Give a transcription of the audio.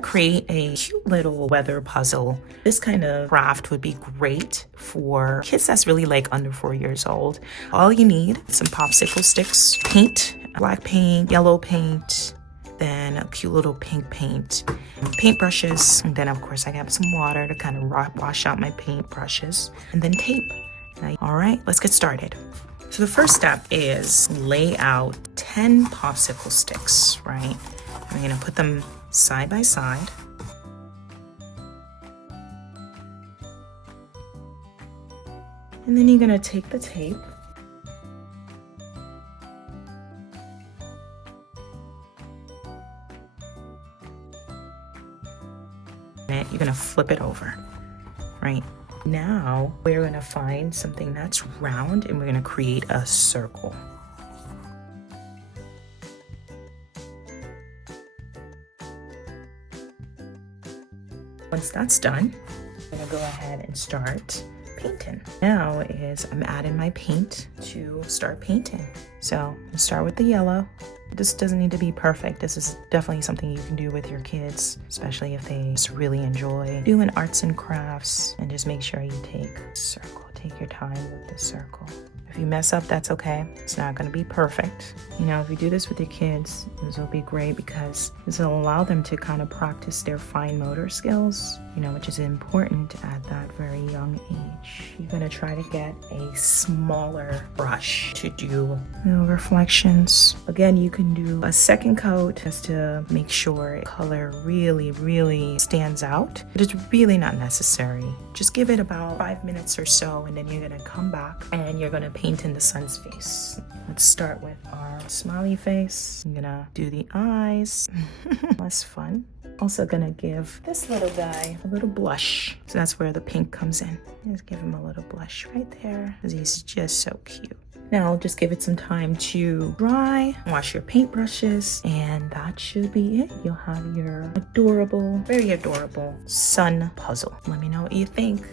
gonna create a cute little weather puzzle. This kind of craft would be great for kids that's really like under 4 years old. All you need is some popsicle sticks, paint, black paint, yellow paint, then a cute little pink paint, paintbrushes, and then of course I have some water to kind of wash out my paintbrushes, and then tape. All right, let's get started. So the first step is lay out 10 popsicle sticks, right? I'm gonna put them side by side. And then you're gonna take the tape and you're gonna flip it over, right? Now we're gonna find something that's round and we're gonna create a circle. Once that's done, I'm gonna go ahead and start painting. Now I'm adding my paint to start painting. So I'll start with the yellow. This doesn't need to be perfect. This is definitely something you can do with your kids, especially if they just really enjoy doing arts and crafts. And just make sure you take a circle. Take your time with the circle. If you mess up, that's okay. It's not going to be perfect. You know, if you do this with your kids, this will be great because this will allow them to kind of practice their fine motor skills, you know, which is important at that very young age. You're going to try to get a smaller brush to do reflections. Again, you can do a second coat just to make sure color really stands out, but it's really not necessary. Just give it about 5 minutes or so, and then you're going to come back and you're going to paint in the sun's face. Let's start with our smiley face. I'm gonna do the eyes. Less fun. Also gonna give this little guy a little blush. So that's where the pink comes in. Just give him a little blush right there because he's just so cute. Now just give it some time to dry. Wash your paintbrushes, and that should be it. You'll have your adorable, very adorable sun puzzle. Let me know what you think.